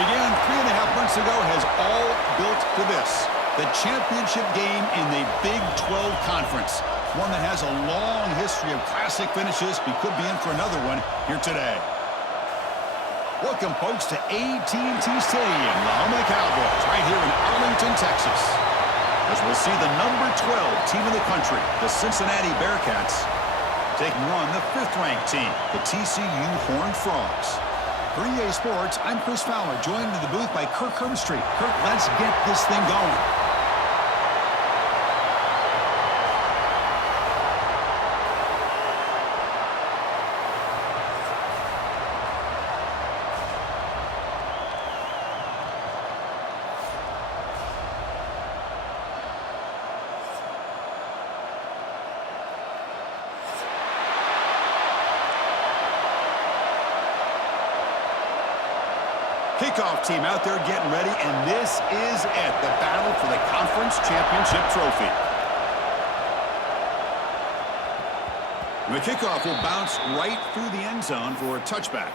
began 3.5 months ago has all built to this. The championship game in the Big 12 Conference. One that has a long history of classic finishes. We could be in for another one here today. Welcome, folks, to AT&T Stadium, the home of the Cowboys, right here in Arlington, Texas. As we'll see the number 12 team in the country, the Cincinnati Bearcats, taking on the 5th-ranked team, the TCU Horned Frogs. For EA Sports, I'm Chris Fowler, joined in the booth by Kirk Herbstreit. Kirk, let's get this thing going. Kickoff team out there getting ready, and this is it, the battle for the conference championship trophy. The kickoff will bounce right through the end zone for a touchback.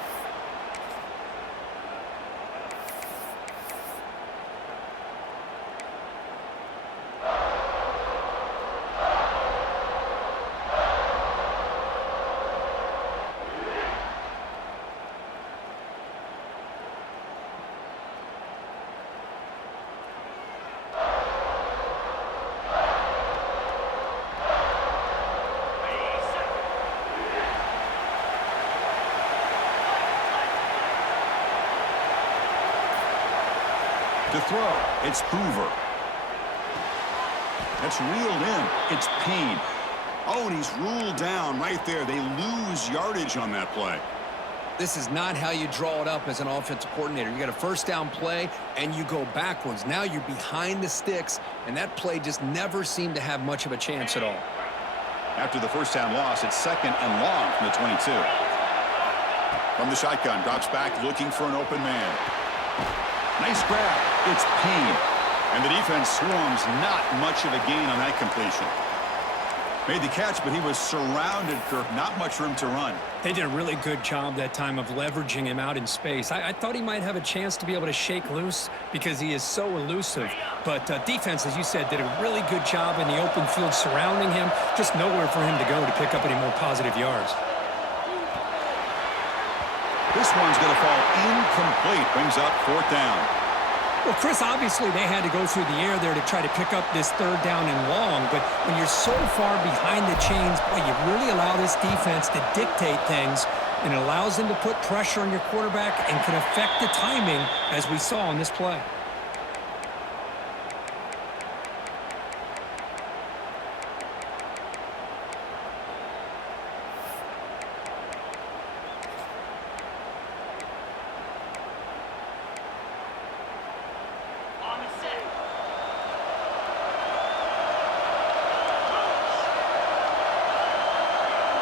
To throw, it's Hoover. That's reeled in. It's Payne. Oh, and he's ruled down right there. They lose yardage on that play. This is not how you draw it up as an offensive coordinator. You got a first down play, and you go backwards. Now you're behind the sticks, and that play just never seemed to have much of a chance at all. After the first down loss, it's 2nd and long from the 22. From the shotgun, drops back looking for an open man. Nice grab. It's Payne. And the defense swarms, not much of a gain on that completion. Made the catch, but he was surrounded, Kirk. Not much room to run. They did a really good job that time of leveraging him out in space. I thought he might have a chance to be able to shake loose because he is so elusive. But defense, as you said, did a really good job in the open field surrounding him. Just nowhere for him to go to pick up any more positive yards. This one's going to fall incomplete. Brings up 4th down. Well, Chris, obviously they had to go through the air there to try to pick up this 3rd down and long. But when you're so far behind the chains, boy, you really allow this defense to dictate things. And it allows them to put pressure on your quarterback and can affect the timing, as we saw on this play.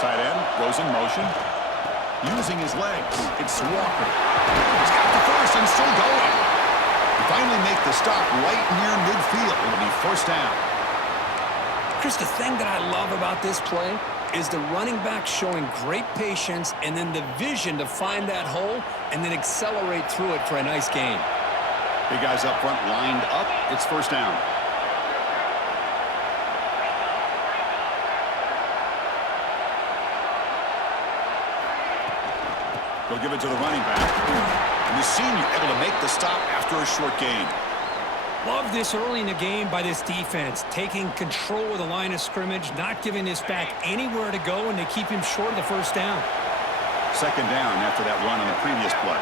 Tight end goes in motion. Using his legs. It's Walker. He's got the first and still going. He finally make the stop right near midfield. It'll be 1st down. Chris, the thing that I love about this play is the running back showing great patience and then the vision to find that hole and then accelerate through it for a nice gain. Big guys up front lined up. It's 1st down. They'll give it to the running back. And the senior able to make the stop after a short gain. Love this early in the game by this defense, taking control of the line of scrimmage, not giving this back anywhere to go, and they keep him short of the 1st down. 2nd down after that run on the previous play.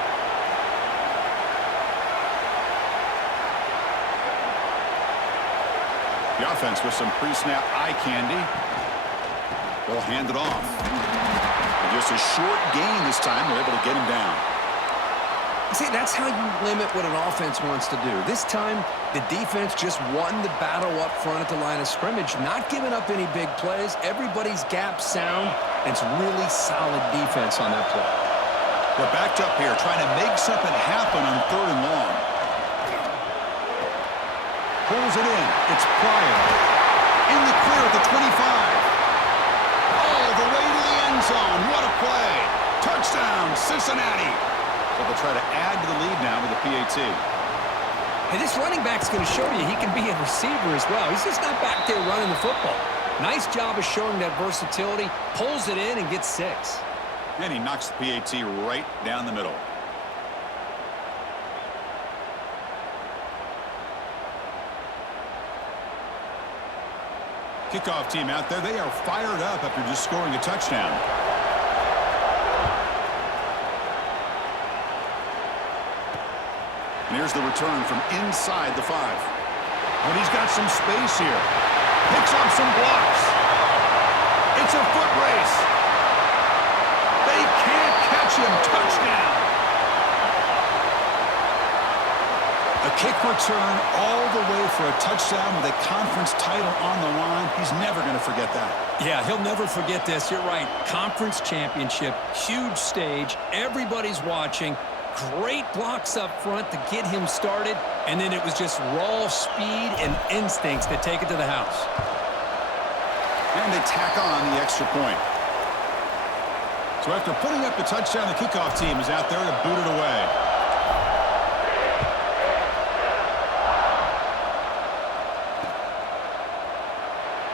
The offense with some pre-snap eye candy. They'll hand it off. Just a short gain this time. They're able to get him down. See, that's how you limit what an offense wants to do. This time, the defense just won the battle up front at the line of scrimmage, not giving up any big plays. Everybody's gap sound, and it's really solid defense on that play. They're backed up here, trying to make something happen on 3rd and long. Pulls it in. It's Pryor. In the clear at the 25. All the way to the end zone. What a play. Touchdown, Cincinnati. So They'll try to add to the lead now with a PAT. Hey, this running back's going to show you he can be a receiver as well. He's just not back there running the football. Nice job of showing that versatility, pulls it in and gets 6. And he knocks the PAT right down the middle. Kickoff team out there. They are fired up after just scoring a touchdown. And here's the return from inside the 5. But he's got some space here. Picks up some blocks. It's a foot race. They can't catch him. Touchdown. A kick return all the way for a touchdown with a conference title on the line. He's never going to forget that. Yeah, he'll never forget this. You're right. Conference championship, huge stage. Everybody's watching. Great blocks up front to get him started, and then it was just raw speed and instincts that take it to the house. And they tack on the extra point. So after putting up the touchdown, the kickoff team is out there to boot it away.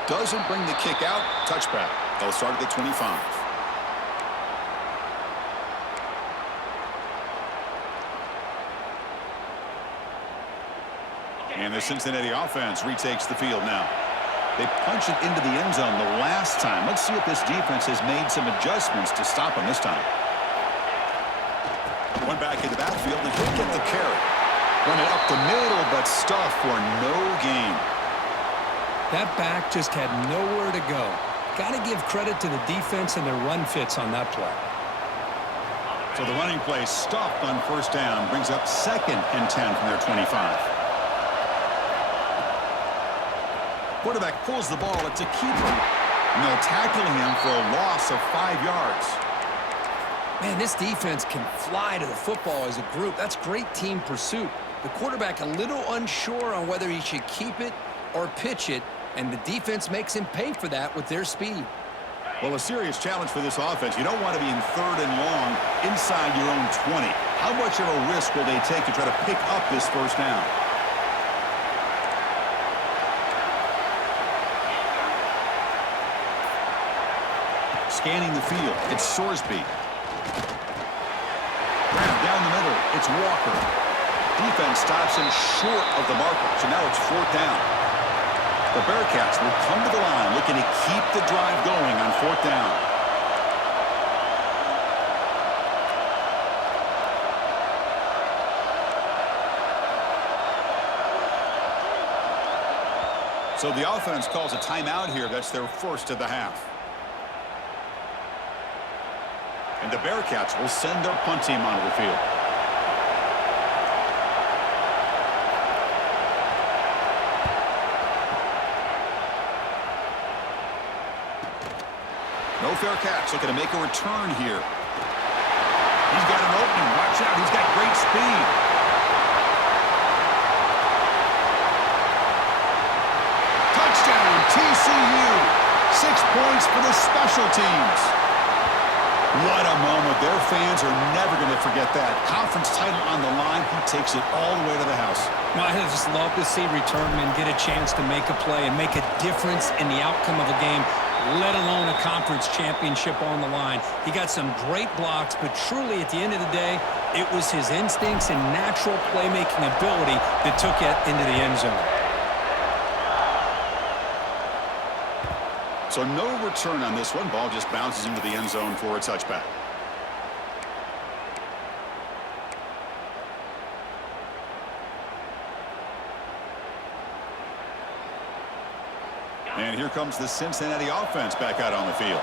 Doesn't bring the kick out. Touchback. They'll start at the 25. And the Cincinnati offense retakes the field now. They punch it into the end zone the last time. Let's see if this defense has made some adjustments to stop them this time. One back in the backfield, and he'll get the carry. Run it up the middle, but stuff for no gain. That back just had nowhere to go. Got to give credit to the defense and their run fits on that play. So the running play stopped on first down, brings up 2nd and 10 from their 25. Quarterback pulls the ball. It's a keeper. And they'll tackle him for a loss of 5 yards. Man, this defense can fly to the football as a group. That's great team pursuit. The quarterback a little unsure on whether he should keep it or pitch it, and the defense makes him pay for that with their speed. Well, a serious challenge for this offense. You don't want to be in 3rd and long inside your own 20. How much of a risk will they take to try to pick up this first down? Scanning the field, it's Sorsby. Grabbed down the middle, it's Walker. Defense stops him short of the marker, so now it's 4th down. The Bearcats will come to the line looking to keep the drive going on 4th down. So the offense calls a timeout here. That's their first of the half. And the Bearcats will send their punt team onto the field. No fair catch. Looking to make a return here. He's got an opening. Watch out. He's got great speed. Touchdown, TCU. 6 points for the special teams. What a moment. Their fans are never going to forget that. Conference title on the line. He takes it all the way to the house. Well, I just love to see returnmen get a chance to make a play and make a difference in the outcome of a game, let alone a conference championship on the line. He got some great blocks, but truly at the end of the day, it was his instincts and natural playmaking ability that took it into the end zone. So no return on this one. Ball just bounces into the end zone for a touchback. And here comes the Cincinnati offense back out on the field.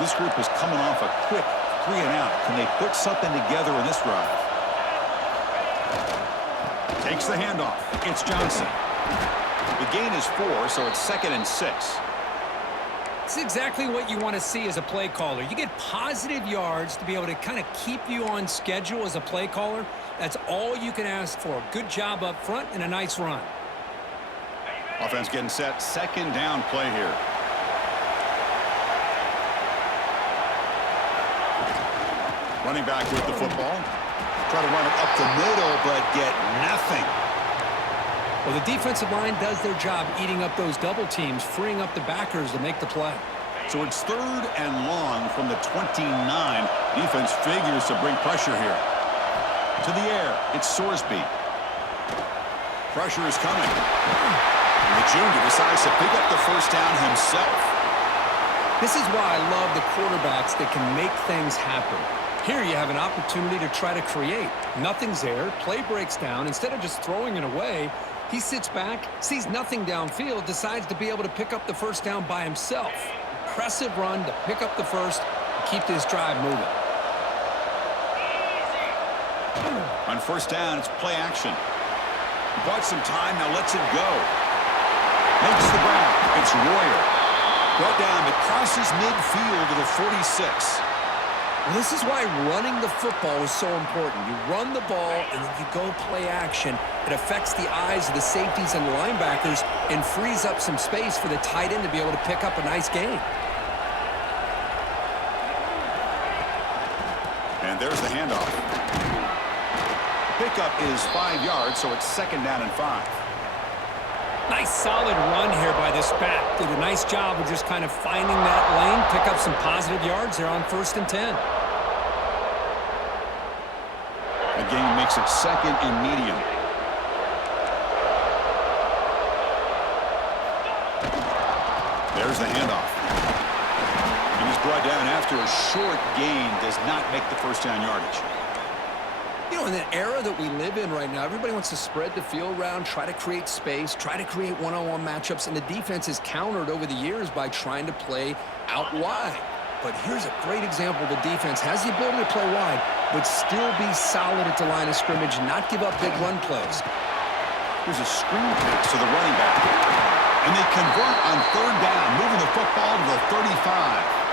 This group is coming off a quick 3 and out. Can they put something together in this drive? Takes the handoff. It's Johnson. The gain is 4, so it's 2nd and 6. It's exactly what you want to see as a play caller. You get positive yards to be able to kind of keep you on schedule as a play caller. That's all you can ask for. Good job up front and a nice run. Offense getting set. 2nd down play here. Running back with the football. Try to run it up the middle, but get nothing. Well, the defensive line does their job eating up those double teams, freeing up the backers to make the play. So it's 3rd and long from the 29. Defense figures to bring pressure here. To the air, it's Sorsby. Pressure is coming. And the junior decides to pick up the first down himself. This is why I love the quarterbacks that can make things happen. Here you have an opportunity to try to create. Nothing's there. Play breaks down. Instead of just throwing it away, he sits back, sees nothing downfield, decides to be able to pick up the first down by himself. Impressive run to pick up the first and keep this drive moving. On first down, it's play action. Bought some time, now lets it go. Makes the grab. It's Royer. Brought down, but crosses midfield to the 46. Well, this is why running the football is so important. You run the ball, and then you go play action. It affects the eyes of the safeties and the linebackers and frees up some space for the tight end to be able to pick up a nice gain. And there's the handoff. Pickup is 5 yards, so it's 2nd down and 5. Nice solid run here by this back. Did a nice job of just kind of finding that lane, pick up some positive yards there on 1st and 10. The game makes it 2nd and medium. There's the handoff. And he's brought down after a short gain. Does not make the first down yardage. You know, in the era that we live in right now, everybody wants to spread the field around, try to create space, try to create one-on-one matchups, and the defense is countered over the years by trying to play out wide. But here's a great example. The defense has the ability to play wide, but still be solid at the line of scrimmage, not give up big run plays. Here's a screen pass to the running back. And they convert on 3rd down, moving the football to the 35.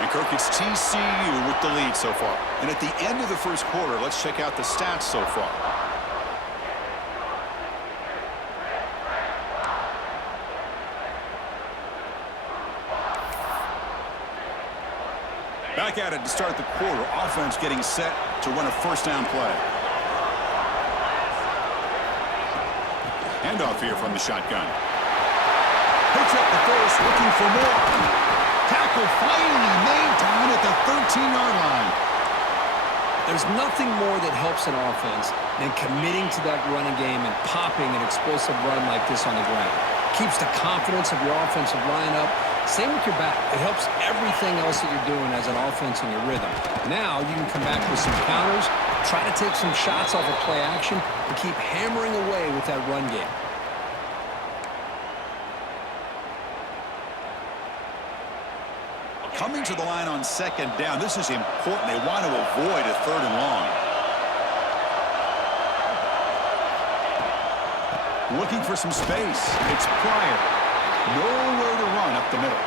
And Kirk, it's TCU with the lead so far. And at the end of the first quarter, let's check out the stats so far. Back at it to start the quarter. Offense getting set to run a first down play. Handoff here from the shotgun. Picks up the first, looking for more. Tackle finally made down at the 13-yard line. There's nothing more that helps an offense than committing to that running game and popping an explosive run like this on the ground. Keeps the confidence of your offensive line up. Same with your back. It helps everything else that you're doing as an offense in your rhythm. Now you can come back with some counters, try to take some shots off of play action, and keep hammering away with that run game. Coming to the line on 2nd down. This is important. They want to avoid a 3rd and long. Looking for some space. It's Pryor. Nowhere to run up the middle.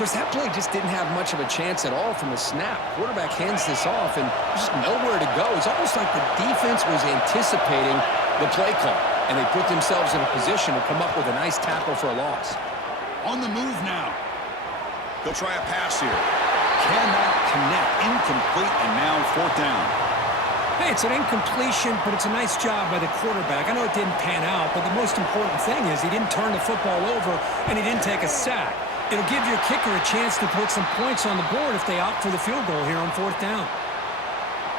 Chris, that play just didn't have much of a chance at all from the snap. Quarterback hands this off, and there's just nowhere to go. It's almost like the defense was anticipating the play call, and they put themselves in a position to come up with a nice tackle for a loss. On the move now. They'll try a pass here. Cannot connect. Incomplete, and now 4th down. Hey, it's an incompletion, but it's a nice job by the quarterback. I know it didn't pan out, but the most important thing is he didn't turn the football over, and he didn't take a sack. It'll give your kicker a chance to put some points on the board if they opt for the field goal here on 4th down.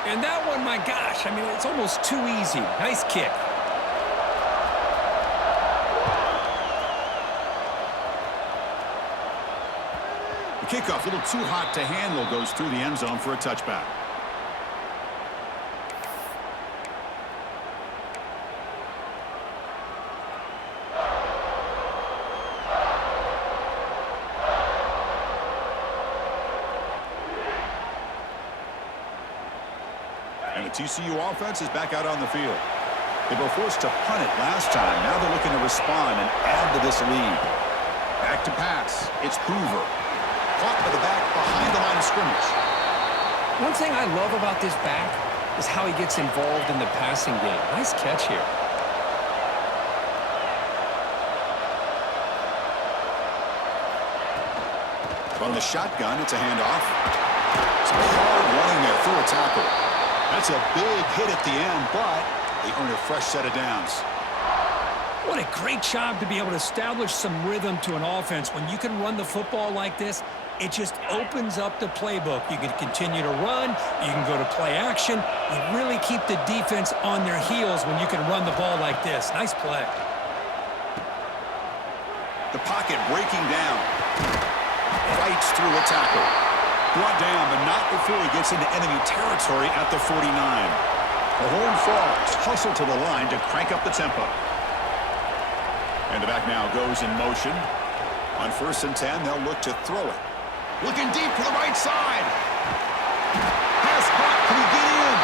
And that one, my gosh, I mean, it's almost too easy. Nice kick. The kickoff, a little too hot to handle, goes through the end zone for a touchback. And the TCU offense is back out on the field. They were forced to punt it last time. Now they're looking to respond and add to this lead. Back to pass. It's Hoover. Caught by the back behind the line of scrimmage. One thing I love about this back is how he gets involved in the passing game. Nice catch here. From the shotgun, it's a handoff. Some hard running there through a tackle. That's a big hit at the end, but they earn a fresh set of downs. What a great job to be able to establish some rhythm to an offense. When you can run the football like this, it just opens up the playbook. You can continue to run. You can go to play action. You really keep the defense on their heels when you can run the ball like this. Nice play. The pocket breaking down. Fights through a tackle. Brought down, but not before he gets into enemy territory at the 49. The Horned Frogs hustle to the line to crank up the tempo. And the back now goes in motion. On 1st and 10, they'll look to throw it. Looking deep to the right side. Pass caught. Can he get in?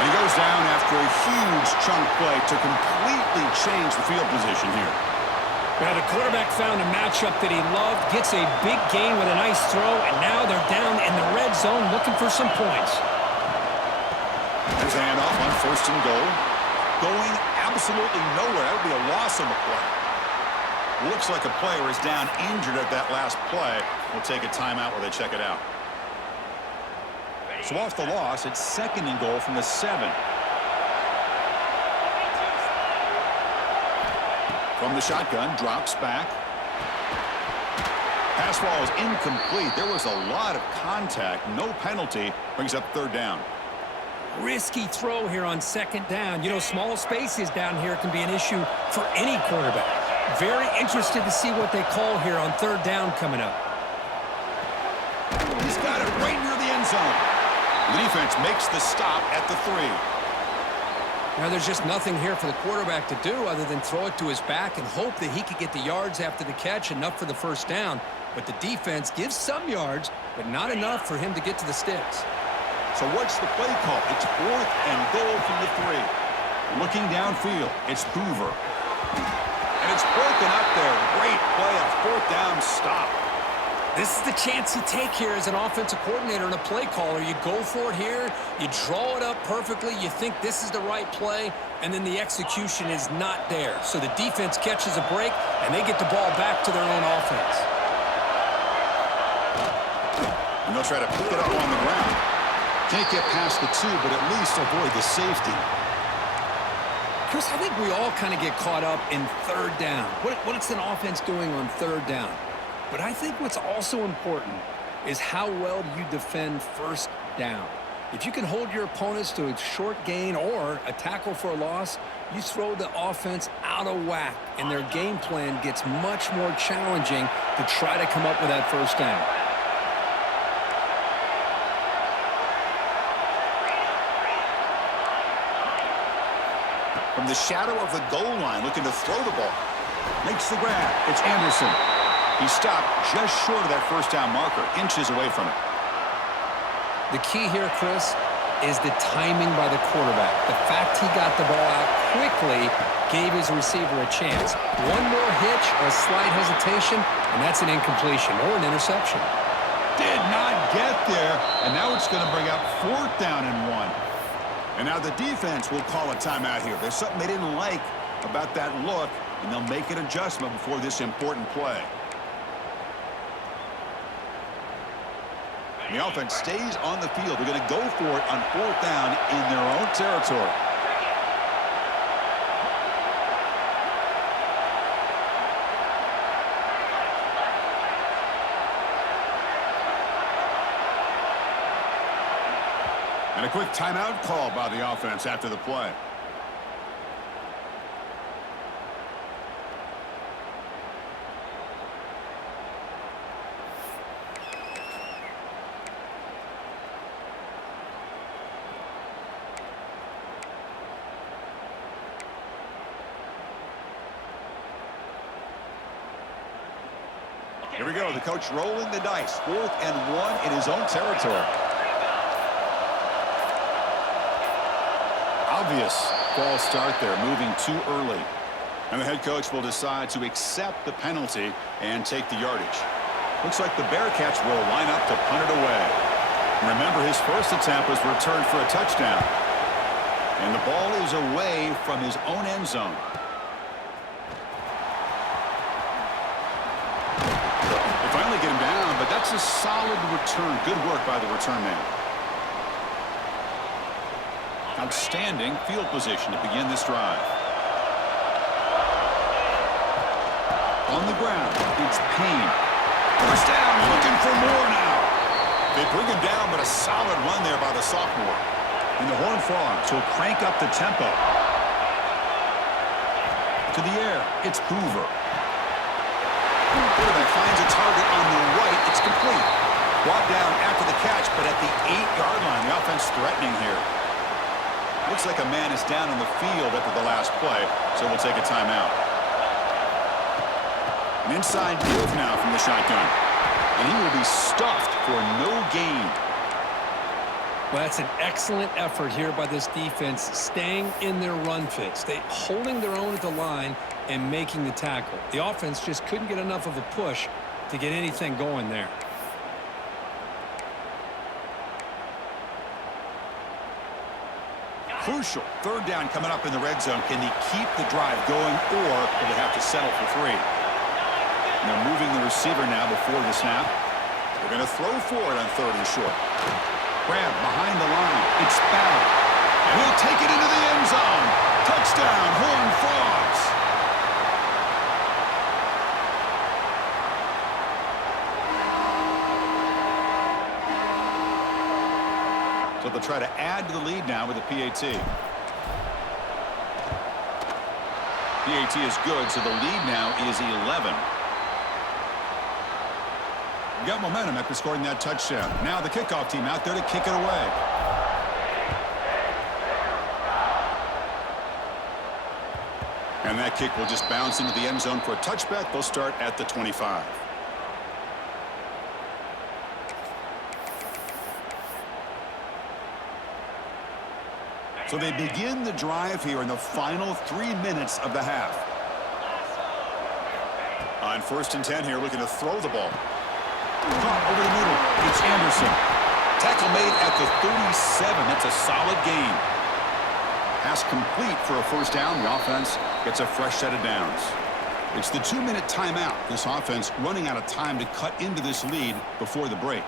And he goes down after a huge chunk play to completely change the field position here. Now the quarterback found a matchup that he loved, gets a big gain with a nice throw, and now they're down in the red zone looking for some points. There's a handoff on 1st and goal. Going absolutely nowhere. That would be a loss on the play. Looks like a player is down injured at that last play. We'll take a timeout while they check it out. So off the loss, it's 2nd and goal from the 7. From the shotgun, drops back. Pass ball is incomplete. There was a lot of contact. No penalty. Brings up 3rd down. Risky throw here on 2nd down. You know, small spaces down here can be an issue for any quarterback. Very interested to see what they call here on 3rd down coming up. He's got it right near the end zone. The defense makes the stop at the 3. Now there's just nothing here for the quarterback to do other than throw it to his back and hope that he could get the yards after the catch, enough for the 1st down. But the defense gives some yards, but not enough for him to get to the sticks. So what's the play call? It's 4th and goal from the 3. Looking downfield, it's Hoover. And it's broken up there. Great play, a 4th down stop. This is the chance you take here as an offensive coordinator and a play caller. You go for it here, you draw it up perfectly, you think this is the right play, and then the execution is not there. So the defense catches a break, and they get the ball back to their own offense. And they'll try to pick it up on the ground. Can't get past the 2, but at least avoid the safety. Chris, I think we all kind of get caught up in 3rd down. What is an offense doing on 3rd down? But I think what's also important is how well you defend 1st down. If you can hold your opponents to a short gain or a tackle for a loss, you throw the offense out of whack, and their game plan gets much more challenging to try to come up with that 1st down. From the shadow of the goal line, looking to throw the ball. Makes the grab. It's Anderson. He stopped just short of that 1st down marker, inches away from it. The key here, Chris, is the timing by the quarterback. The fact he got the ball out quickly gave his receiver a chance. One more hitch or a slight hesitation, and that's an incompletion or an interception. Did not get there, and now it's going to bring up 4th down and 1. And now the defense will call a timeout here. There's something they didn't like about that look, and they'll make an adjustment before this important play. And the offense stays on the field. They're going to go for it on 4th down in their own territory. And a quick timeout call by the offense after the play. Here we go. The coach rolling the dice. 4th and 1 in his own territory. Obvious false start there, moving too early. And the head coach will decide to accept the penalty and take the yardage. Looks like the Bearcats will line up to punt it away. Remember, his 1st attempt was returned for a touchdown. And the ball is away from his own end zone. They finally get him down, but that's a solid return. Good work by the return man. Outstanding field position to begin this drive. On the ground, it's Payne. First down, looking for more now. They bring him down, but a solid run there by the sophomore. And the Horned Frogs will crank up the tempo. To the air, it's Hoover. Quarterback finds a target on the right. It's complete. Brought down after the catch, but at the 8-yard line, the offense threatening here. Looks like a man is down on the field after the last play, so we'll take a timeout. An inside move now from the shotgun. And he will be stuffed for no gain. Well, that's an excellent effort here by this defense, staying in their run fits. They holding their own at the line and making the tackle. The offense just couldn't get enough of a push to get anything going there. Crucial. Third down coming up in the red zone. Can they keep the drive going, or will they have to settle for 3? And they're moving the receiver now before the snap. They're going to throw for it on 3rd and short. Grab behind the line. It's Ballard. And he'll take it into the end zone. Touchdown, Horned Frogs. So they'll try to add to the lead now with a PAT. PAT is good, so the lead now is 11. Got momentum after scoring that touchdown. Now the kickoff team out there to kick it away. And that kick will just bounce into the end zone for a touchback. They'll start at the 25. So they begin the drive here in the final 3 minutes of the half. On 1st and 10 here, looking to throw the ball. Caught over the middle. It's Anderson. Tackle made at the 37. That's a solid gain. Pass complete for a first down. The offense gets a fresh set of downs. It's the 2-minute timeout. This offense running out of time to cut into this lead before the break.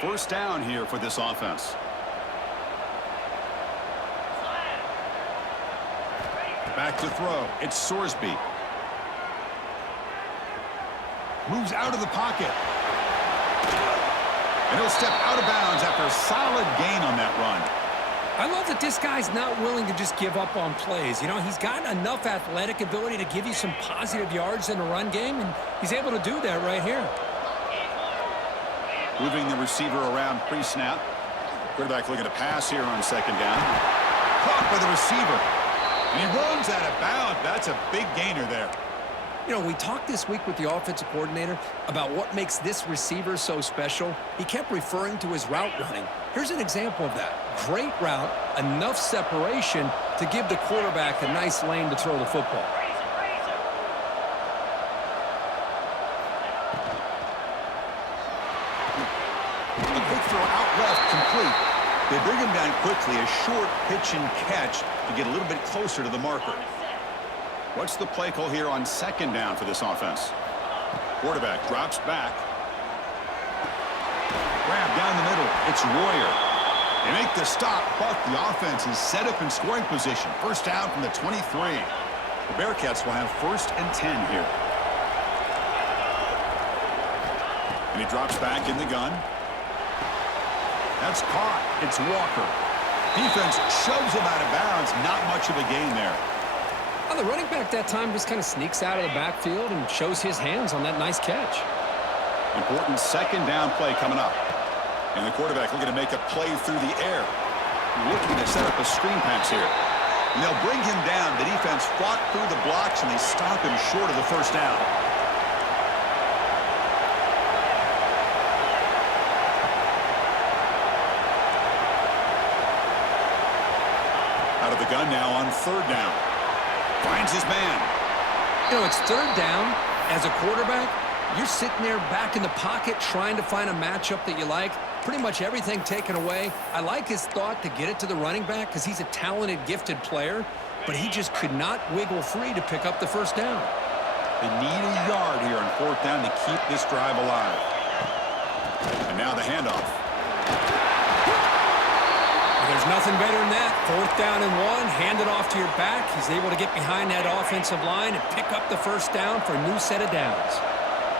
First down here for this offense. Back to throw. It's Sorsby. Moves out of the pocket. And he'll step out of bounds after a solid gain on that run. I love that this guy's not willing to just give up on plays. You know, he's got enough athletic ability to give you some positive yards in the run game, and he's able to do that right here. Moving the receiver around pre-snap. Quarterback looking to pass here on 2nd down. Caught by the receiver. And he runs out of bounds. That's a big gainer there. You know, we talked this week with the offensive coordinator about what makes this receiver so special. He kept referring to his route running. Here's an example of that. Great route, enough separation to give the quarterback a nice lane to throw the football. A quick throw out left, complete. They bring him down quickly, a short pitch and catch to get a little bit closer to the marker. What's the play call here on 2nd down for this offense? Quarterback drops back. Grab down the middle. It's Royer. They make the stop, but the offense is set up in scoring position. First down from the 23. The Bearcats will have 1st and 10 here. And he drops back in the gun. That's caught. It's Walker. Defense shoves him out of bounds. Not much of a gain there. Well, the running back that time just kind of sneaks out of the backfield and shows his hands on that nice catch. Important 2nd down play coming up. And the quarterback looking to make a play through the air. Looking to set up a screen pass here. And they'll bring him down. The defense fought through the blocks, and they stop him short of the first down. Out of the gun now on 3rd down. Finds his man. You know, it's 3rd down. As a quarterback, you're sitting there back in the pocket trying to find a matchup that you like. Pretty much everything taken away. I like his thought to get it to the running back because he's a talented, gifted player, but he just could not wiggle free to pick up the first down. They need a yard here on 4th down to keep this drive alive. And now the handoff. There's nothing better than that. 4th down and 1, hand it off to your back. He's able to get behind that offensive line and pick up the first down for a new set of downs.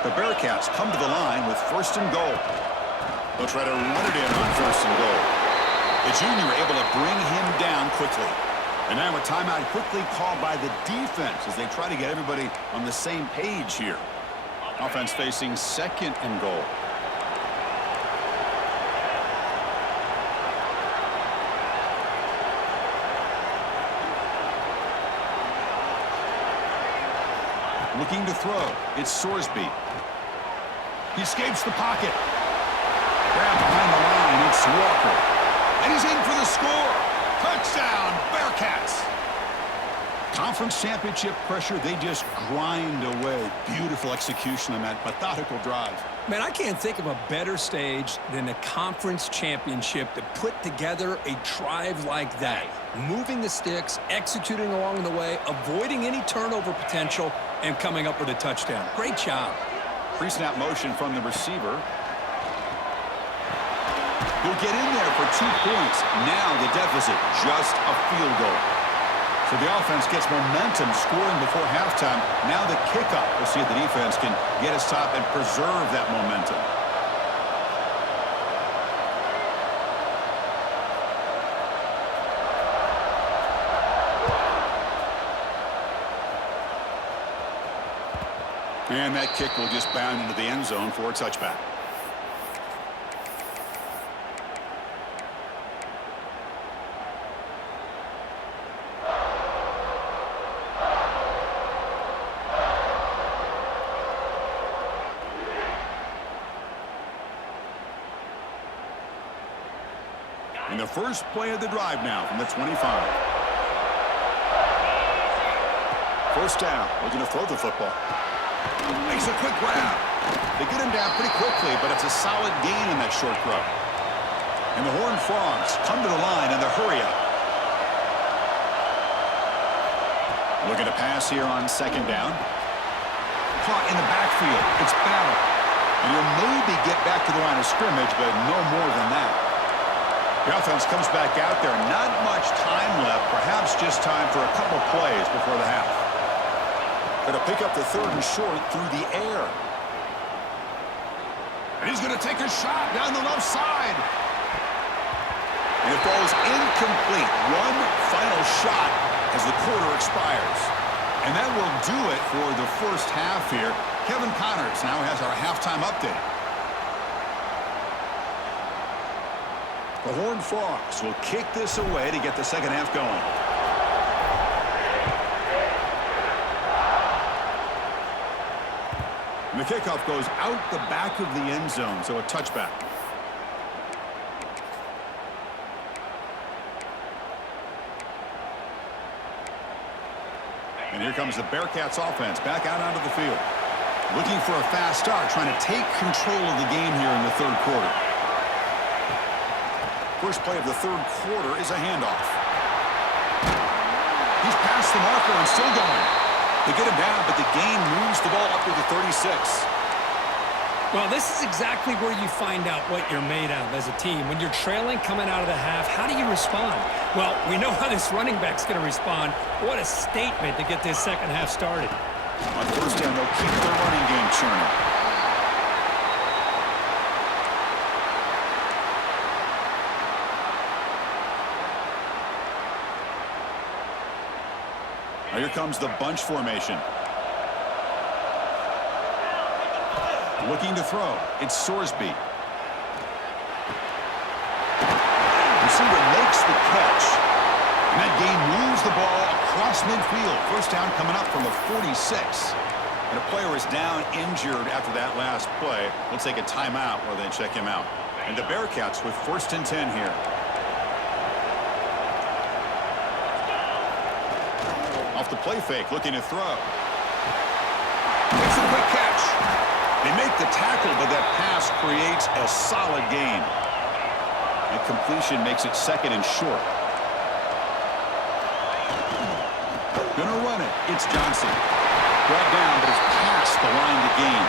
The Bearcats come to the line with 1st and goal. They'll try to run it in on 1st and goal. The junior able to bring him down quickly. And now a timeout quickly called by the defense as they try to get everybody on the same page here. Offense facing 2nd and goal. Looking to throw. It's Sorsby. He escapes the pocket. Grabbed behind the line. It's Walker. And he's in for the score. Touchdown, Bearcats. Conference championship pressure, they just grind away. Beautiful execution on that methodical drive. Man, I can't think of a better stage than the conference championship to put together a drive like that. Moving the sticks, executing along the way, avoiding any turnover potential, and coming up with a touchdown. Great job. Pre-snap motion from the receiver. He'll get in there for 2 points. Now the deficit, just a field goal. So the offense gets momentum scoring before halftime. Now the kickoff. We'll see if the defense can get a stop and preserve that momentum. And that kick will just bound into the end zone for a touchback. And the first play of the drive now from the 25. First down, looking to throw the football. Makes a quick grab. They get him down pretty quickly, but it's a solid gain in that short throw. And the Horned Frogs come to the line in the hurry up. Looking to pass here on 2nd down. Caught in the backfield. It's Battle. And he'll maybe get back to the line of scrimmage, but no more than that. The offense comes back out there. Not much time left. Perhaps just time for a couple plays before the half. Going to pick up the 3rd and short through the air. And he's going to take a shot down the left side. And it falls incomplete. One final shot as the quarter expires. And that will do it for the first half here. Kevin Connors now has our halftime update. The Horned Frogs will kick this away to get the second half going. And the kickoff goes out the back of the end zone, so a touchback. And here comes the Bearcats offense back out onto the field. Looking for a fast start, trying to take control of the game here in the 3rd quarter. First play of the 3rd quarter is a handoff. He's past the marker and still going. They get him down, but the gain moves the ball up to the 36. Well, this is exactly where you find out what you're made of as a team. When you're trailing coming out of the half, how do you respond? Well, we know how this running back's going to respond. What a statement to get this second half started. On first down, they'll keep their running game churning. Now here comes the bunch formation. Looking to throw. It's Sorsby. Receiver makes the catch. And that game moves the ball across midfield. First down coming up from the 46. And a player is down injured after that last play. We'll take a timeout while they check him out. And the Bearcats with 1st and 10 here. Off the play fake, looking to throw. Makes a quick catch. They make the tackle, but that pass creates a solid gain. And completion makes it 2nd and short. Gonna run it. It's Johnson. Brought down, but it's past the line to gain.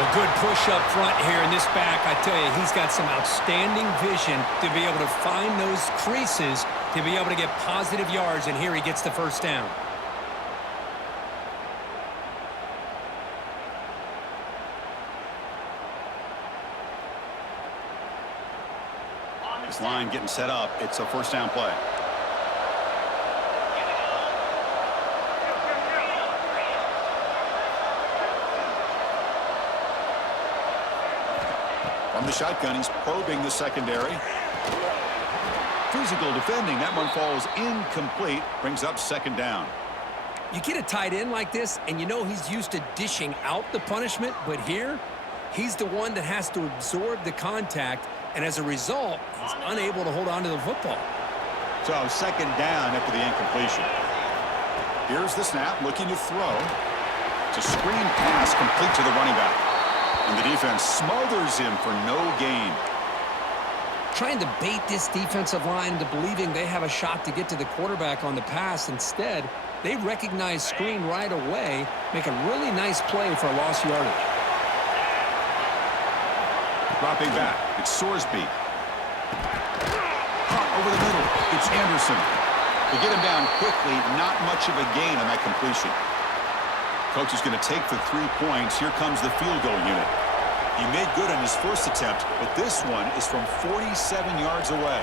A good push up front here in this back. I tell you, he's got some outstanding vision to be able to find those creases, to be able to get positive yards, and here he gets the first down. This line getting set up. It's a first down play. From the shotgun, he's probing the secondary. Physical defending. That one falls incomplete. Brings up second down. You get a tight end like this, and you know he's used to dishing out the punishment, but here, he's the one that has to absorb the contact, and as a result, he's unable to hold on to the football. So second down after the incompletion. Here's the snap, looking to throw. It's a screen pass complete to the running back. And the defense smothers him for no gain. Trying to bait this defensive line into believing they have a shot to get to the quarterback on the pass. Instead, they recognize screen right away, make a really nice play for a lost yardage. Dropping back, it's Sorsby. Hot over the middle, it's Anderson. They get him down quickly, not much of a gain on that completion. Coach is going to take the 3 points. Here comes the field goal unit. He made good on his first attempt, but this one is from 47 yards away.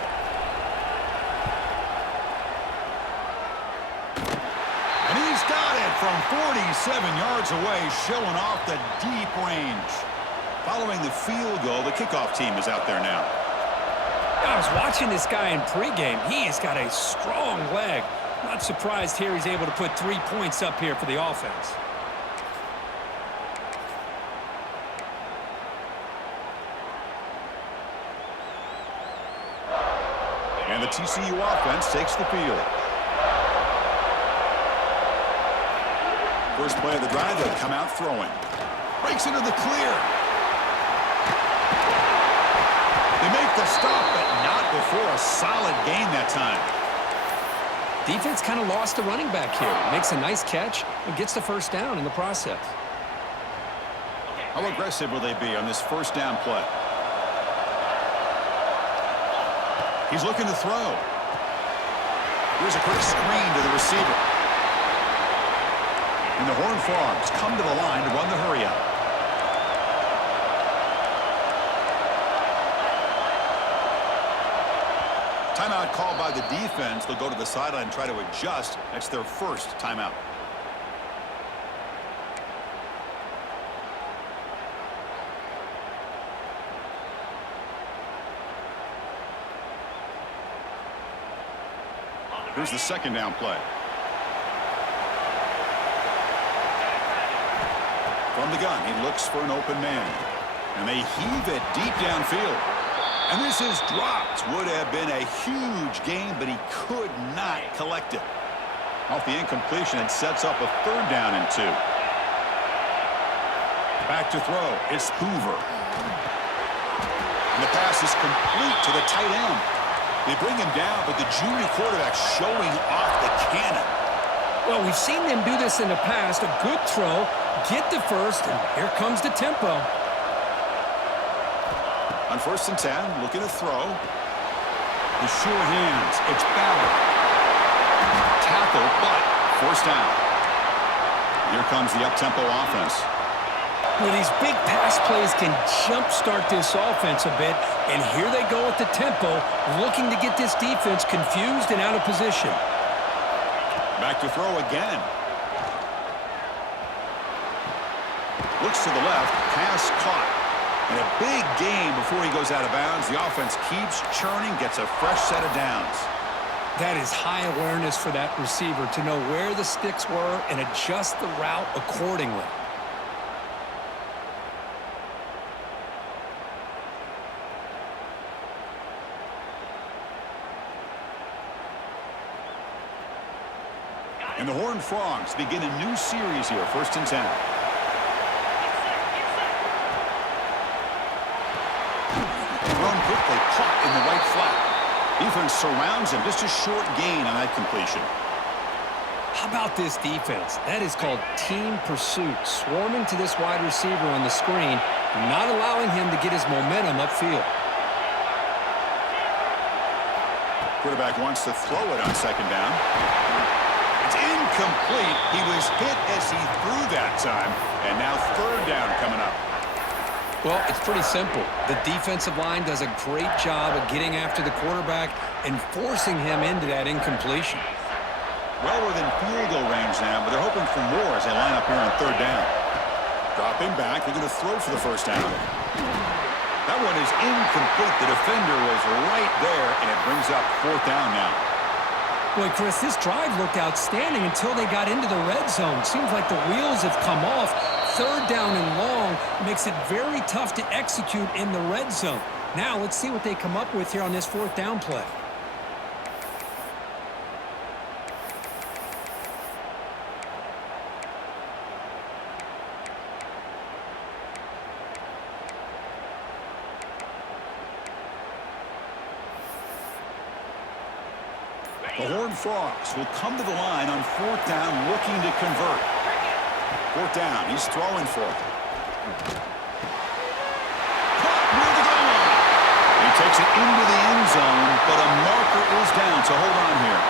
And he's got it from 47 yards away, showing off the deep range. Following the field goal, the kickoff team is out there now. I was watching this guy in pregame. He has got a strong leg. Not surprised here he's able to put 3 points up here for the offense. And the TCU offense takes the field. First play of the drive, they'll come out throwing. Breaks into the clear. They make the stop, but not before a solid gain that time. Defense kind of lost the running back here. Makes a nice catch and gets the first down in the process. How aggressive will they be on this first down play? He's looking to throw. Here's a quick screen to the receiver. And the Horned Frogs come to the line to run the hurry-up. Timeout called by the defense. They'll go to the sideline and try to adjust. That's their first timeout. Here's the second down play. From the gun, he looks for an open man. And they heave it deep downfield. And this is dropped. Would have been a huge gain, but he could not collect it. Off the incompletion, it sets up a third down and 2. Back to throw. It's Hoover. And the pass is complete to the tight end. They bring him down, but the junior quarterback showing off the cannon. Well, we've seen them do this in the past. A good throw, get the first, and here comes the tempo. On 1st and 10, looking to throw. The sure hands. It's Ballard. Tackle, but first down. Here comes the up-tempo offense. Well, these big pass plays can jumpstart this offense a bit, and here they go at the tempo, looking to get this defense confused and out of position. Back to throw again. Looks to the left, pass caught. And a big gain before he goes out of bounds. The offense keeps churning, gets a fresh set of downs. That is high awareness for that receiver to know where the sticks were and adjust the route accordingly. And the Horned Frogs begin a new series here, 1st and 10. Run quickly, caught in the right flat. Defense surrounds him, just a short gain on that completion. How about this defense? That is called team pursuit. Swarming to this wide receiver on the screen and not allowing him to get his momentum upfield. Quarterback wants to throw it on second down. It's incomplete. He was hit as he threw that time. And now third down coming up. Well, it's pretty simple. The defensive line does a great job of getting after the quarterback and forcing him into that incompletion. Well within field goal range now, but they're hoping for more as they line up here on third down. Dropping back, they're going to throw for the first down. That one is incomplete. The defender was right there, and it brings up fourth down now. Boy, Chris, this drive looked outstanding until they got into the red zone. Seems like the wheels have come off. Third down and long makes it very tough to execute in the red zone. Now let's see what they come up with here on this fourth down play. The Horned Frogs will come to the line on fourth down looking to convert. Fourth down, he's throwing for it. Caught near the goal line. He takes it into the end zone, but a marker is down, so hold on here.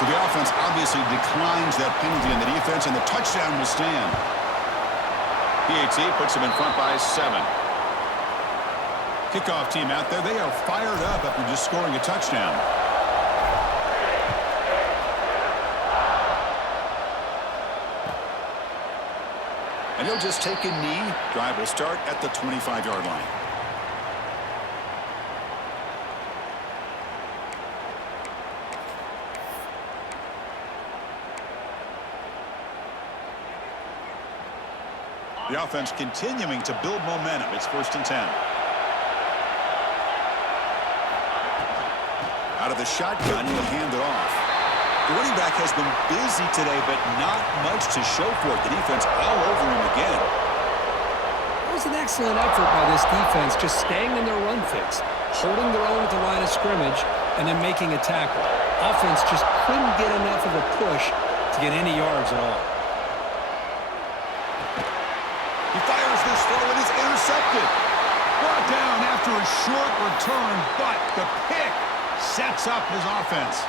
So the offense obviously declines that penalty in the defense, and the touchdown will stand. PAT puts him in front by 7. Kickoff team out there, they are fired up after just scoring a touchdown. And he'll just take a knee. Drive will start at the 25-yard line. The offense continuing to build momentum. It's 1st and 10. Out of the shotgun, he'll hand it off. The running back has been busy today, but not much to show for it. The defense all over him again. It was an excellent effort by this defense, just staying in their run fix, holding their own at the line of scrimmage, and then making a tackle. Offense just couldn't get enough of a push to get any yards at all. He fires this throw, and it's intercepted. Brought down after a short return, but the pick sets up his offense.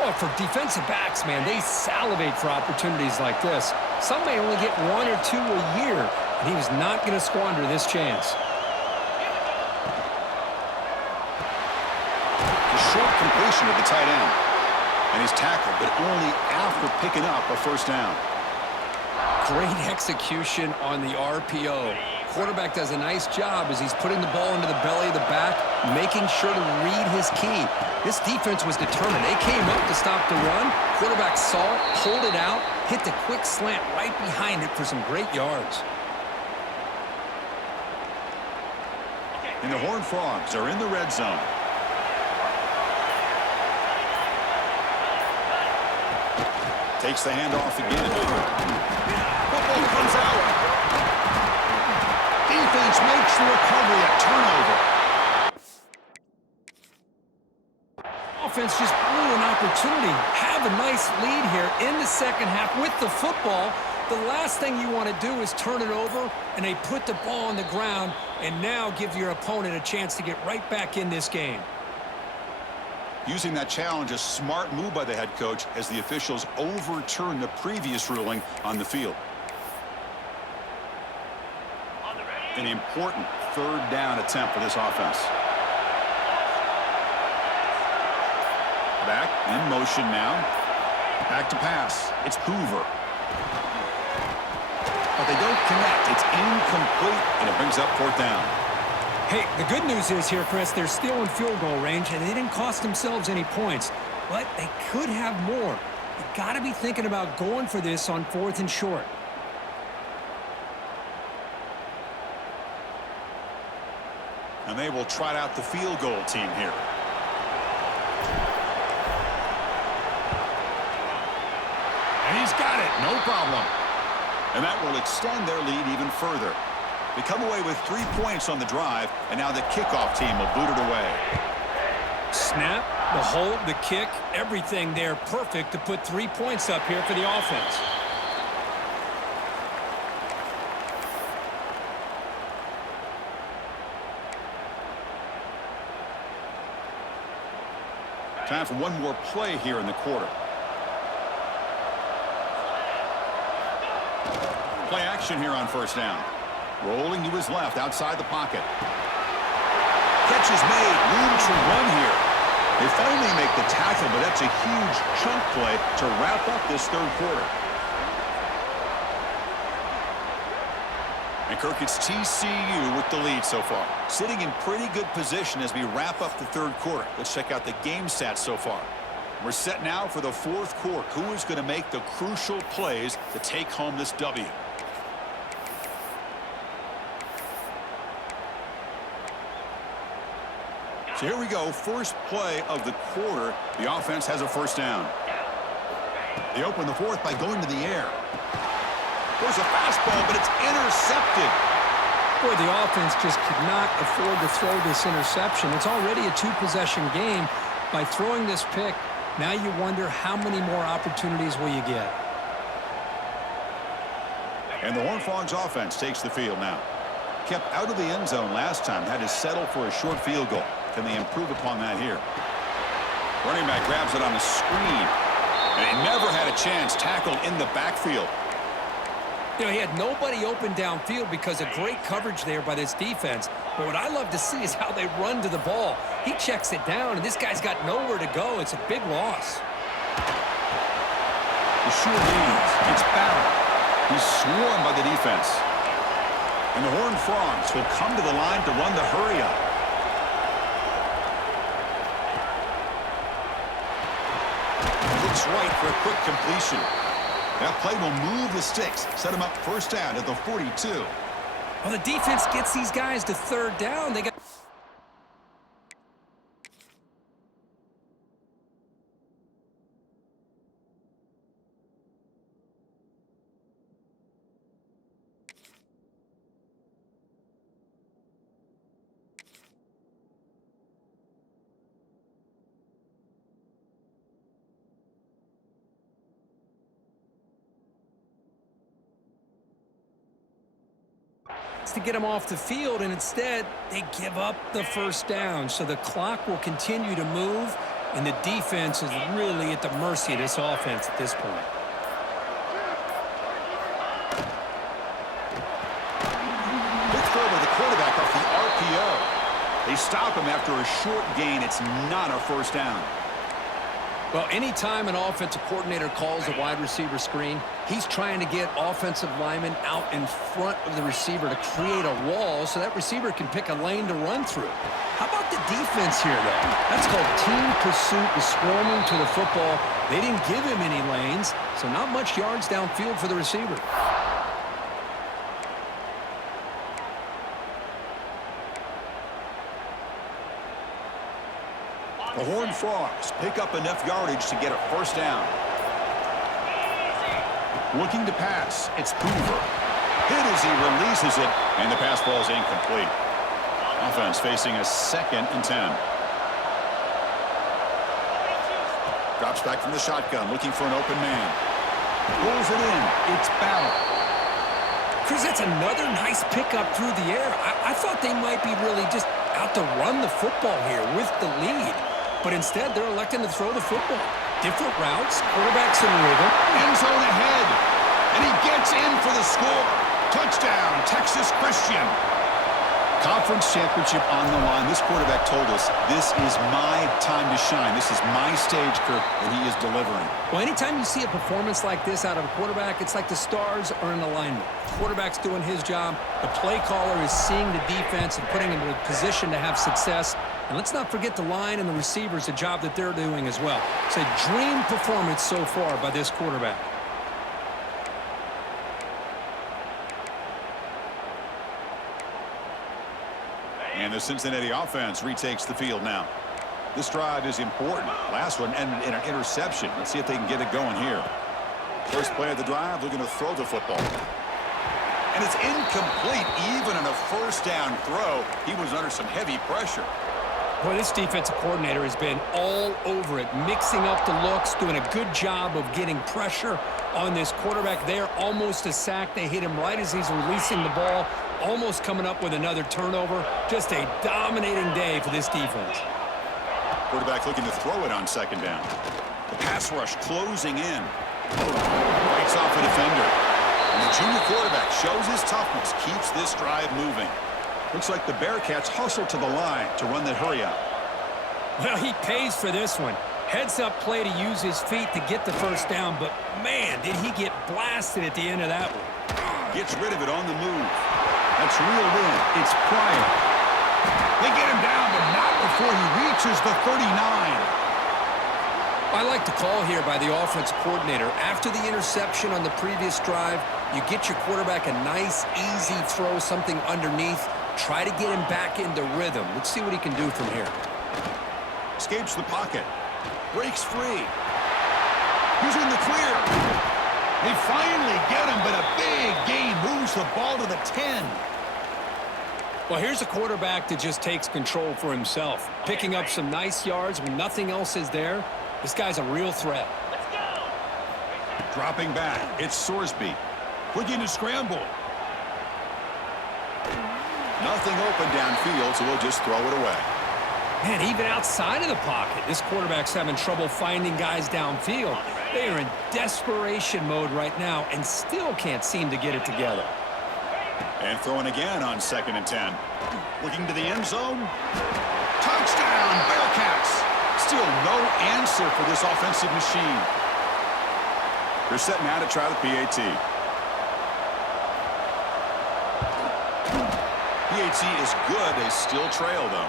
Well, for defensive backs, man, they salivate for opportunities like this. Some may only get 1 or 2 a year, and he was not going to squander this chance. The short completion of the tight end. And he's tackled, but only after picking up a first down. Great execution on the RPO. Quarterback does a nice job as he's putting the ball into the belly of the back, making sure to read his key. This defense was determined. They came up to stop the run. Quarterback saw it, pulled it out, hit the quick slant right behind it for some great yards. And the Horned Frogs are in the red zone. Takes the handoff again. Football comes out. Defense makes the recovery, a turnover. Offense just blew an opportunity. Have a nice lead here in the second half with the football. The last thing you want to do is turn it over, and they put the ball on the ground and now give your opponent a chance to get right back in this game. Using that challenge, a smart move by the head coach as the officials overturn the previous ruling on the field. An important third down attempt for this offense. Back in motion now. Back to pass. It's Hoover. But they don't connect. It's incomplete, and it brings up fourth down. Hey, the good news is here, Chris, they're still in field goal range, and they didn't cost themselves any points. But they could have more. You got to be thinking about going for this on 4th and short. And they will trot out the field goal team here. And he's got it. No problem. And that will extend their lead even further. They come away with 3 points on the drive, and now the kickoff team will boot it away. Snap, The hold, the kick, everything there perfect to put 3 points up here for the offense. Time for one more play here in the quarter. Play action here on first down. Rolling to his left outside the pocket. Catch is made. Room to run here. They finally make the tackle, but that's a huge chunk play to wrap up this third quarter. And Kirk, it's TCU with the lead so far. Sitting in pretty good position as we wrap up the third quarter. Let's check out the game stats so far. We're set now for the fourth quarter. Who is going to make the crucial plays to take home this W? So here we go. First play of the quarter. The offense has a first down. They open the fourth by going to the air. There's a fastball, but it's intercepted. Boy, the offense just could not afford to throw this interception. It's already a two-possession game. By throwing this pick, now you wonder how many more opportunities will you get. And the Horned Frogs offense takes the field now. Kept out of the end zone last time, had to settle for a short field goal. Can they improve upon that here? Running back grabs it on the screen. And he never had a chance tackled in the backfield. You know, he had nobody open downfield because of great coverage there by this defense. But what I love to see is how they run to the ball. He checks it down, and this guy's got nowhere to go. It's a big loss. The sure leads. It's battle. He's swarmed by the defense. And the Horned Frogs will come to the line to run the hurry-up. Looks right for a quick completion. That play will move the sticks, set him up first down at the 42. Well, the defense gets these guys to third down. They got... to get them off the field, and instead they give up the first down. So the clock will continue to move, and the defense is really at the mercy of this offense at this point. Good throw by the quarterback off the RPO. They stop him after a short gain. It's not a first down. Well, anytime an offensive coordinator calls a wide receiver screen, he's trying to get offensive linemen out in front of the receiver to create a wall so that receiver can pick a lane to run through. How about the defense here, though? That's called team pursuit and swarming to the football. They didn't give him any lanes, so not much yards downfield for the receiver. The Horned Frogs pick up enough yardage to get a first down. Looking to pass. It's Hoover. Hit as he releases it, and the pass ball is incomplete. Offense facing a 2nd and 10. Drops back from the shotgun, looking for an open man. Pulls it in. It's Ballard. Chris, that's another nice pickup through the air. I thought they might be really just out to run the football here with the lead. But instead, they're electing to throw the football. Different routes, quarterbacks in the rhythm. End zone ahead. And he gets in for the score. Touchdown, Texas Christian. Conference championship on the line. This quarterback told us, this is my time to shine. This is my stage, Kirk, and he is delivering. Well, anytime you see a performance like this out of a quarterback, it's like the stars are in alignment. The quarterback's doing his job. The play caller is seeing the defense and putting him in a position to have success. And let's not forget the line and the receivers, the job that they're doing as well. It's a dream performance so far by this quarterback. And the Cincinnati offense retakes the field now. This drive is important. Last one ended in an interception. Let's see if they can get it going here. First play of the drive, looking to throw the football. And it's incomplete. Even in a first down throw, he was under some heavy pressure. Boy, this defensive coordinator has been all over it, mixing up the looks, doing a good job of getting pressure on this quarterback there. Almost a sack. They hit him right as he's releasing the ball, almost coming up with another turnover. Just a dominating day for this defense. Quarterback looking to throw it on second down. The pass rush closing in. Breaks off a defender. And the junior quarterback shows his toughness, keeps this drive moving. Looks like the Bearcats hustle to the line to run that hurry up. Well, he pays for this one. Heads-up play to use his feet to get the first down, but, man, did he get blasted at the end of that one. Gets rid of it on the move. That's reeled in. It's Pryor. They get him down, but not before he reaches the 39. I like the call here by the offense coordinator. After the interception on the previous drive, you get your quarterback a nice, easy throw, something underneath. Try to get him back into rhythm. Let's see what he can do from here. Escapes the pocket. Breaks free. He's in the clear. They finally get him, but a big gain moves the ball to the 10. Well, here's a quarterback that just takes control for himself. Picking up some nice yards when nothing else is there. This guy's a real threat. Dropping back. It's Sorsby. Looking to scramble. Nothing open downfield, so we'll just throw it away. Man, even outside of the pocket, this quarterback's having trouble finding guys downfield. They are in desperation mode right now and still can't seem to get it together. And throwing again on 2nd and 10. Looking to the end zone. Touchdown, Bearcats! Still no answer for this offensive machine. They're set now to try the PAT. PAT is good. They still trail, though.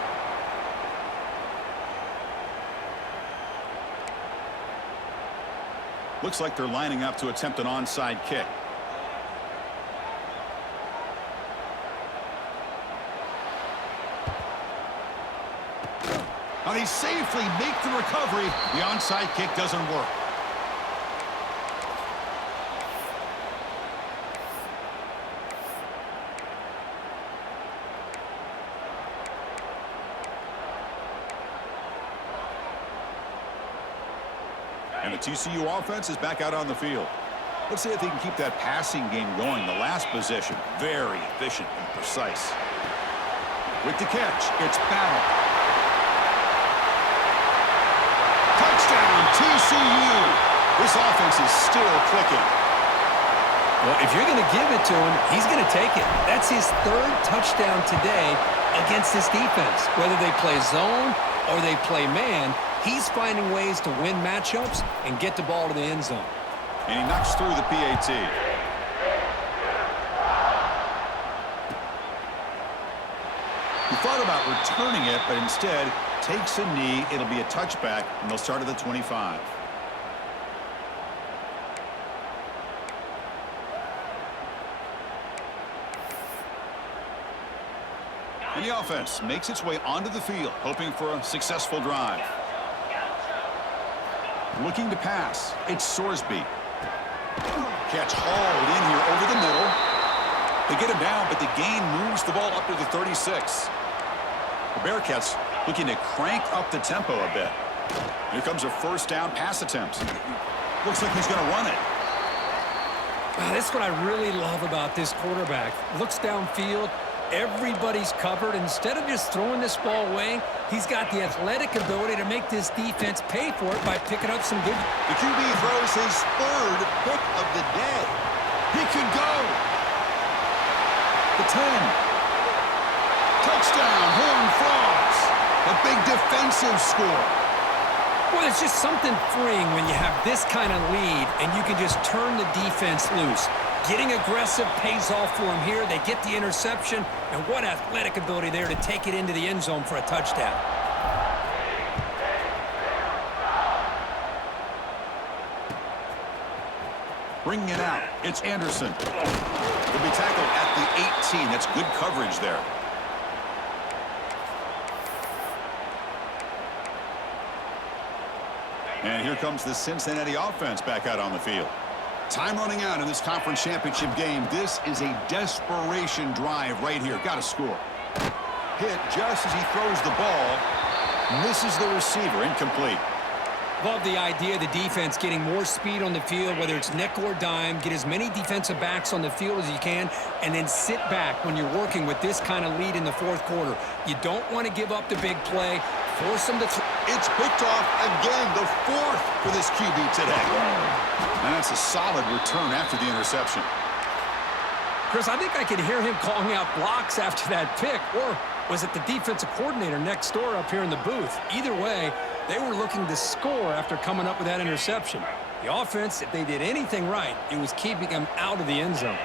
Looks like they're lining up to attempt an onside kick. Now they safely make the recovery. The onside kick doesn't work. And the TCU offense is back out on the field. Let's see if they can keep that passing game going. The last possession, very efficient and precise. With the catch, it's Battle. Touchdown, TCU. This offense is still clicking. Well, if you're going to give it to him, he's going to take it. That's his 3rd touchdown today against this defense. Whether they play zone or they play man, he's finding ways to win matchups and get the ball to the end zone. And he knocks through the PAT. He thought about returning it, but instead takes a knee. It'll be a touchback, and they'll start at the 25. And the offense makes its way onto the field, hoping for a successful drive. Looking to pass. It's Sorsby. Catch hauled in here over the middle. They get him down, but the gain moves the ball up to the 36. The Bearcats looking to crank up the tempo a bit. Here comes a first down pass attempt. Looks like he's going to run it. That's what I really love about this quarterback. Looks downfield. Everybody's covered. Instead of just throwing this ball away, he's got the athletic ability to make this defense pay for it by picking up some good. The QB throws his 3rd pick of the day. He could go. The 10. Touchdown, Horned Frogs. A big defensive score. Well, it's just something freeing when you have this kind of lead and you can just turn the defense loose. Getting aggressive pays off for him here. They get the interception, and what athletic ability there to take it into the end zone for a touchdown. Bringing it out, it's Anderson. He'll be tackled at the 18. That's good coverage there. And here comes the Cincinnati offense back out on the field. Time running out in this conference championship game. This is a desperation drive right here. Got to score. hit just as he throws the ball. Misses the receiver, incomplete. Love the idea of the defense getting more speed on the field, whether it's nickel or dime. Get as many defensive backs on the field as you can, and then sit back when you're working with this kind of lead in the fourth quarter. You don't want to give up the big play. Force them to It's picked off again, the fourth for this QB today. And that's a solid return after the interception. Chris, I think I could hear him calling out blocks after that pick, or was it the defensive coordinator next door up here in the booth? Either way, they were looking to score after coming up with that interception. The offense, if they did anything right, it was keeping them out of the end zone.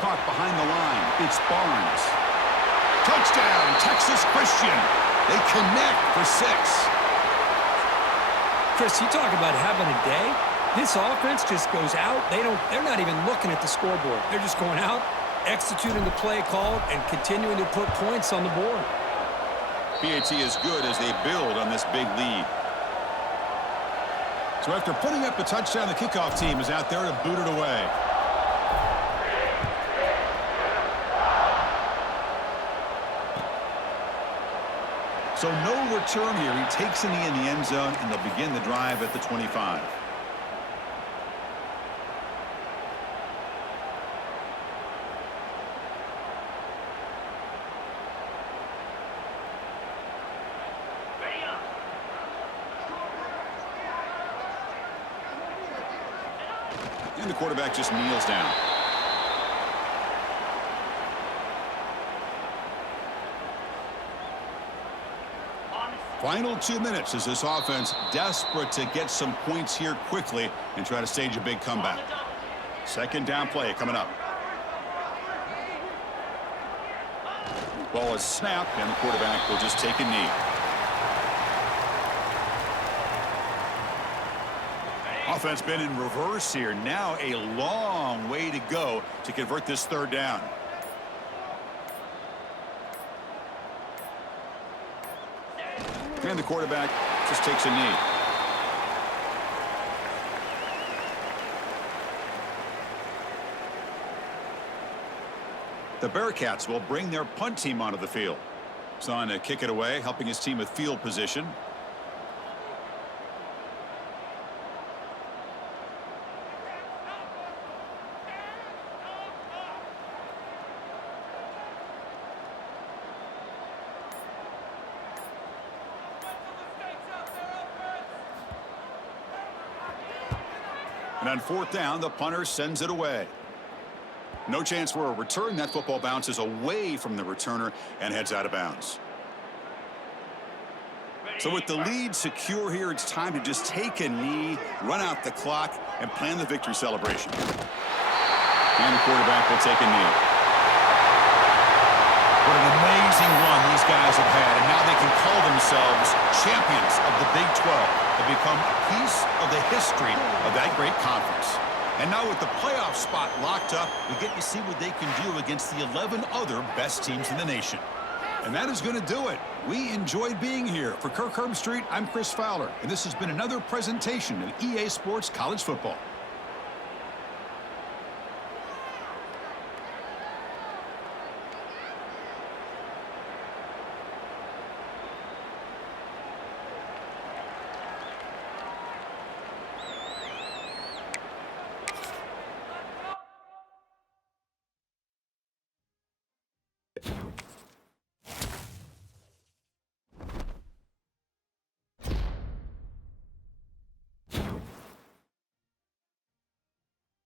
Caught behind the line. It's Barnes. Touchdown, Texas Christian. They connect for 6. Chris, you talk about having a day. This offense just goes out. They're not even looking at the scoreboard. They're just going out, executing the play called, and continuing to put points on the board. PAT is good as they build on this big lead. So after putting up a touchdown, the kickoff team is out there to boot it away. So no return here. He takes a knee in the end zone, and they'll begin the drive at the 25. And the quarterback just kneels down. Final 2 minutes as this offense desperate to get some points here quickly and try to stage a big comeback. Second down play coming up. Ball is snapped, and the quarterback will just take a knee. Offense been in reverse here. Now a long way to go to convert this third down. And the quarterback just takes a knee. The Bearcats will bring their punt team onto the field. He's on to kick it away, helping his team with field position. And on fourth down, the punter sends it away. No chance for a return. That football bounces away from the returner and heads out of bounds. So with the lead secure here, it's time to just take a knee, run out the clock, and plan the victory celebration. And the quarterback will take a knee. What an amazing run these guys have had, and now they can call themselves champions of the Big 12. Have become a piece of the history of that great conference. And now with the playoff spot locked up, we get to see what they can do against the 11 other best teams in the nation. And that is going to do it. We enjoyed being here. For Kirk Herbstreit, I'm Chris Fowler, and this has been another presentation of EA Sports College Football.